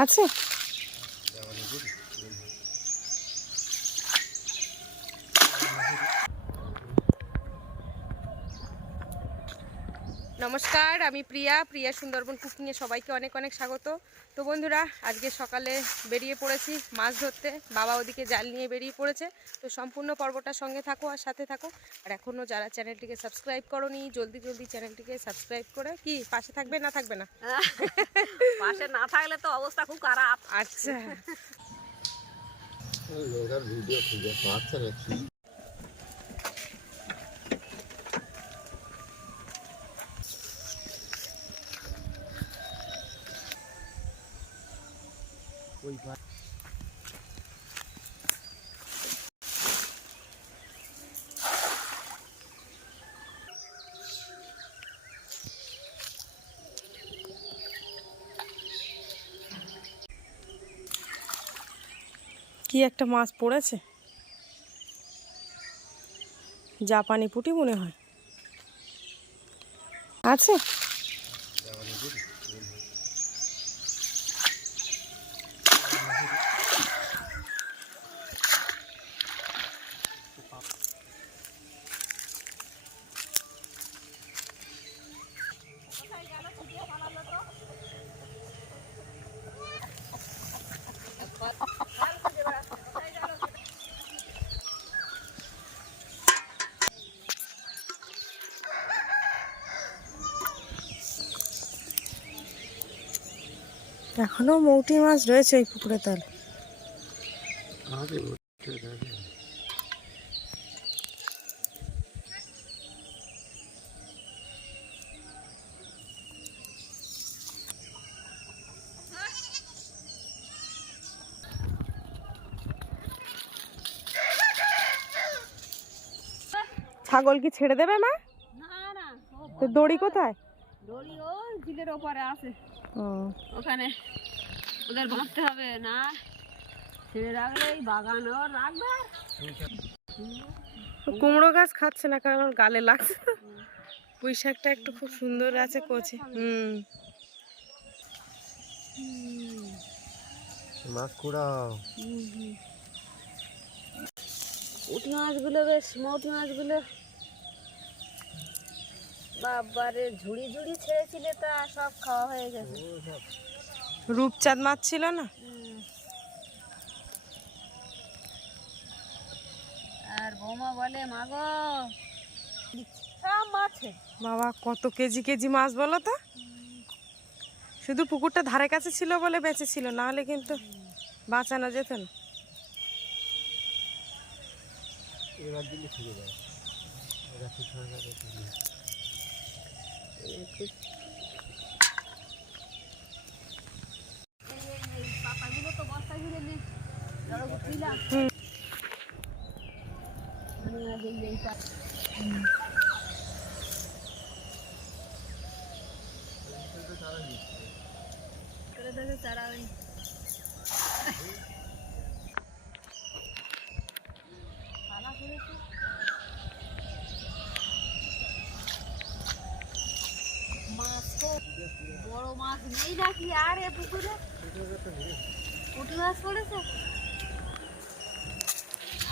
আছে? নমস্কার আমি প্রিয়া প্রিয়া সুন্দরবন কুকিংয়ে সবাইকে অনেক অনেক স্বাগত। তো বন্ধুরা আজকে সকালে বেরিয়ে পড়েছি মাছ ধরতে বাবা ওদিকে জাল নিয়ে বেরিয়ে পড়েছে। তো সম্পূর্ণ পর্বটার সঙ্গে থাকো আর সাথে থাকো। আর এখনও যারা চ্যানেলটিকে সাবস্ক্রাইব করনি জলদি জলদি চ্যানেলটিকে সাবস্ক্রাইব করে কি পাশে থাকবে না থাকবে না? পাশে না থাকলে তো অবস্থা খুব খারাপ। আচ্ছা। ভিডিও কি একটা মাছ পড়েছে? জাপানি পুঁটি মনে হয়। আছে? এখনও মৌটি মাছ রয়েছে এই পুকুরে যাবে ছাগল কি ছেড়ে দেবে মা? না না তো দড়ি কোথায়? দড়ি ও ঝিলের ওপরে আছে। ওখানে ওদের বাঁধতে হবে না? ছেড়ে রাখলে এই বাগান ওর রাখবে কুমড়ো গাছ খাচ্ছে না কারণ ওর গালে লাগছে। পুঁই শাকটা একটু খুব সুন্দর আছে কচি। হুম। মাছ কুড়াও। মাছগুলো বেশ মৌটি মাছগুলো বাবারে ঝুড়ি ঝুড়ি ছেড়েছিলে তা সব খাওয়া হয়ে গেছে। রূপচাঁদ মাছ ছিল না আর বৌমা বলে মাগো সব মাছে। বাবা কত কেজি কেজি মাছ বলো তো? শুধু পুকুরটা ধারে কাছে ছিল বলে বেঁচে ছিল না হলে কিন্তু বাঁচানো যেত না। এবার দিলে ছেড়ে দেয় হুম। আমি আজ এই এই পা- করে দেখে চারা ওই পালা করেছে মাছ তো বড় মাছ নেই নাকি আর এ পুকুরে পুঁটি মাছ পড়েছে?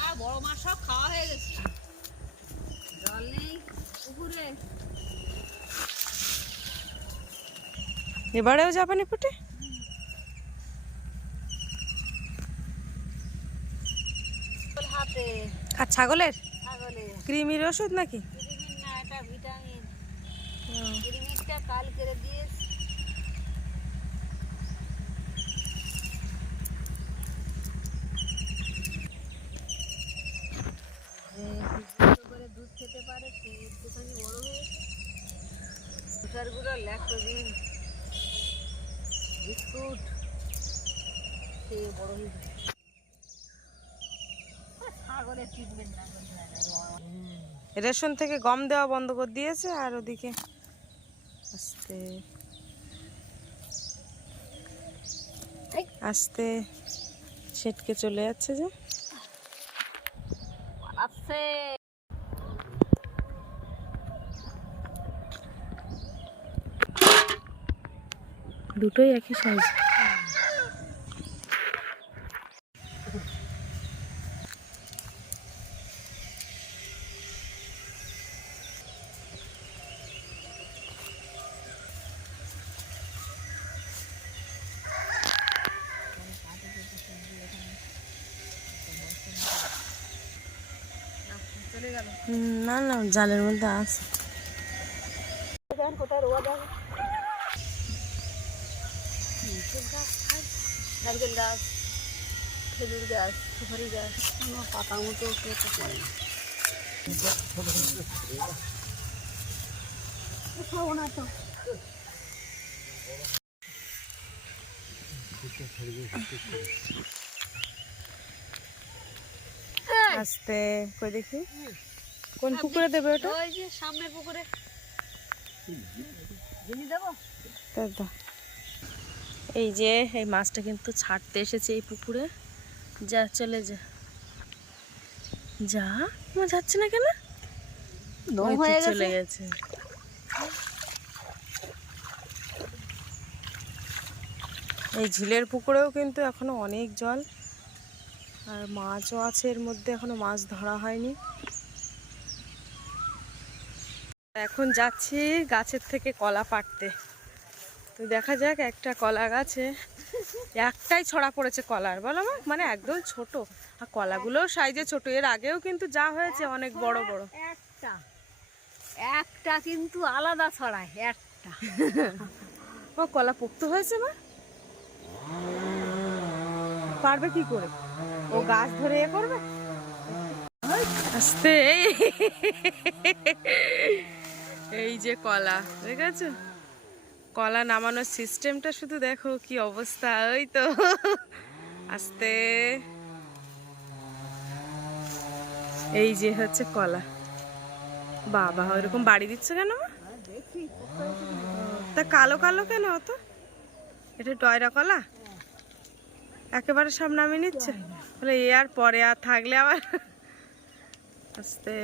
আর বড় মাছ সব খাওয়া হয়ে গেছে। জল নেই পুকুরে। এবারেও জাপানি পুটে? হাতে। আর ছাগলের? ছাগলে কৃমির ওষুধ নাকি? ভিটামিন না এটা ভিটামিন। কিরমিটটা কাল করে দিয়েছে। করে দুধ খেতে পারে সে একটুখানি বড় হয়েছে তুষারগুলো ল্যাক্টোজিন বিস্কুট সে বড় হয়েছে ছাগলের ট্রিটমেন্ট না করতে রেশন থেকে গম দেওয়া বন্ধ করে দিয়েছে আর ওদিকে আস্তে আস্তে ছিটকে চলে যাচ্ছে যে। পালাচ্ছে দুটোই একই সাইজ গেল না না, জালের মধ্যে আছে। নারকেল গাছ খেজুর গাছ সুপারি গাছ পাতা মতো কেটে পড়ে না তো আস্তে কই দেখি। কোন পুকুরে দেবে ওটা? ওই যে সামনের পুকুরে। এই যে এই মাছটা কিন্তু ছাড়তে এসেছে এই পুকুরে। যা চলে যা। যা আমার যাচ্ছে না কেন? চলে গেছে। এই ঝিলের পুকুরেও কিন্তু এখনও অনেক জল। আর মাছও আছে এর মধ্যে এখনও মাছ ধরা হয়নি। এখন যাচ্ছি গাছের থেকে কলা পাড়তে। তো দেখা যাক একটা কলা গাছে একটাই ছড়া পড়েছে কলার বলো মা? মানে একদম ছোট। আর কলাগুলোও সাইজে ছোট এর আগেও কিন্তু যা হয়েছে অনেক বড় বড়। একটা একটা কিন্তু আলাদা ছড়ায় একটা। ও কলা পোক্ত হয়েছে মা? পারবে কি করে? ও গাছ ধরে করবে? আস্তে, এই। যে কলা, দেখেছ? কলা নামানোর সিস্টেমটা শুধু দেখো কি অবস্থা, ওই তো। আস্তে। এই যে হচ্ছে কলা। বাবা, ওরকম বাড়ি দিচ্ছে কেন তা কালো কালো কেন অত? এটা টয়রা কলা? একেবারে সব নামিয়ে নিচ্ছে? বলে এ আর পরে আর থাকলে আবার? আস্তে।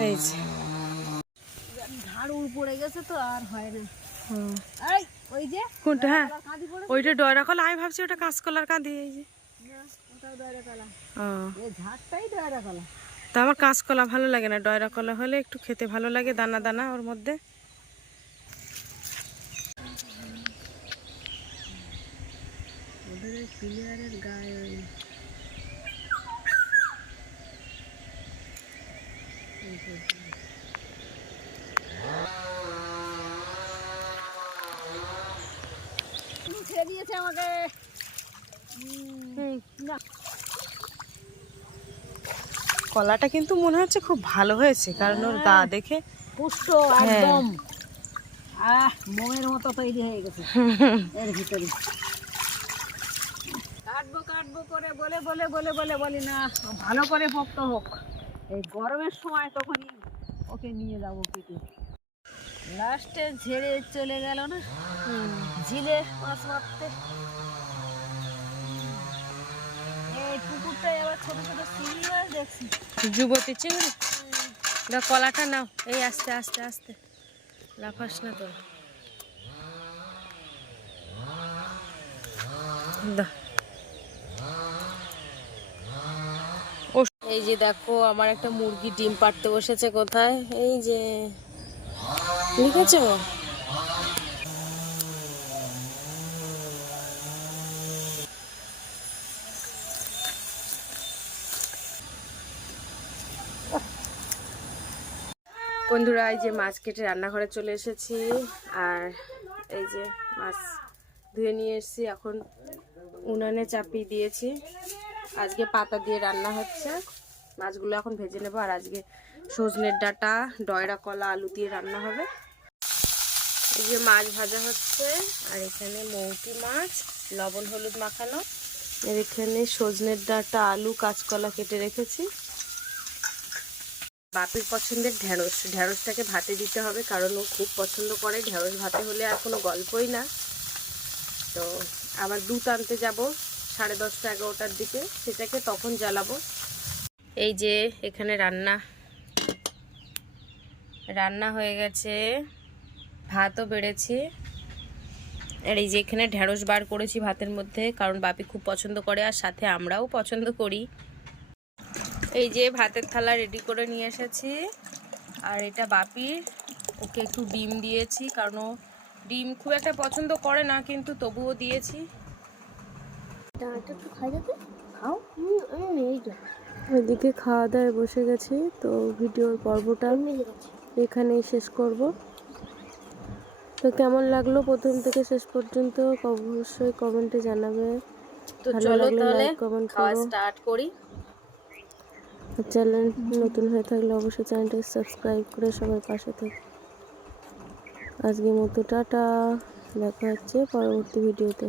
এই, যে। ঝাড়ু পড়ে গেছে তো আর হয় না। কোনটা? হ্যাঁ ওইটা ডয়রা কলা আমি ভাবছি ওটা কাঁচকলার কাঁদি এই যে। ঝাড়টাই দয়রা কলা তা আমার কাঁচকলা ভালো লাগে না, ডয়রা কলা হলে একটু খেতে ভালো লাগে দানা দানা ওর মধ্যে। দিয়েছে আমাকে। কলাটা কিন্তু মনে হচ্ছে খুব ভালো হয়েছে কারণ ওর গা দেখে পুষ্ট হ্যাঁ। একদম। আহ মোমের মতো তৈরি হয়ে গেছে। এর ভিতরে। কাটবো কাটবো করে বলে বলে বলে বলে বলি না ভালো করে পোক্ত হোক। এই গরমের সময় তখনই ওকে নিয়ে যাব পিঠে। লাস্টে ঝেড়ে চলে গেল না? ঝিলে মাছ মারতে এই পুকুরটায় আবার ছোট ছোট চিংড়ি মাছ দেখছি যুবতী চিংড়ি? দাও কলাটা নাও। এই আস্তে আস্তে আস্তে। লাফাস না। ও এই যে দেখো, আমার একটা মুরগি ডিম পাড়তে বসেছে কোথায়? এই যে। লিখেছো বন্ধুরা, এই যে মাছ কেটে রান্নাঘরে চলে এসেছি। আর এই যে মাছ ধুয়ে নিয়ে এসেছি। এখন উনানে চাপিয়ে দিয়েছি। আজকে পাতা দিয়ে রান্না হচ্ছে। মাছগুলো এখন ভেজে নেব। আর আজকে সজনের ডাটা, ডয়রা কলা, আলু দিয়ে রান্না হবে। এই যে মাছ ভাজা হচ্ছে। আর এখানে মৌটি মাছ, লবণ হলুদ মাখানো। আর এখানে সজনের ডাটা, আলু, কাঁচকলা কেটে রেখেছি। বাপির পছন্দের ঢ্যাঁড়স। ঢ্যাঁড়সটাকে ভাতে দিতে হবে কারণ ও খুব পছন্দ করে। ঢ্যাঁড়স ভাতে হলে আর কোনো গল্পই না। তো আবার দুধ আনতে যাব সাড়ে দশটা এগারোটার দিকে। সেটাকে তখন জ্বালাবো। এই যে এখানে রান্না। রান্না হয়ে গেছে। ভাতও বেড়েছে। আর এই যে এখানে ঢ্যাঁড়স বার করেছি ভাতের মধ্যে কারণ বাপি খুব পছন্দ করে আর সাথে আমরাও পছন্দ করি। এই যে ভাতের থালা রেডি করে নিয়ে এসেছি। আর এটা বাপির। ওকে একটু ডিম দিয়েছি কারণ ও ডিম খুব একটা পছন্দ করে না কিন্তু তবুও দিয়েছি। এদিকে খাওয়া দাওয়ায় বসে গেছি তো ভিডিওর পর্বটা এখানেই শেষ করব। তো কেমন লাগল প্রথম থেকে শেষ পর্যন্ত? অবশ্যই কমেন্টে জানাবে। তো চলো তাহলে কমেন্ট খাওয়া স্টার্ট করি। চ্যানেল নতুন হয়ে থাকলে অবশ্যই চ্যানেলটাকে সাবস্ক্রাইব করে সবার পাশে থাকে। আজকের মতো টাটা। দেখা হচ্ছে পরবর্তী ভিডিওতে।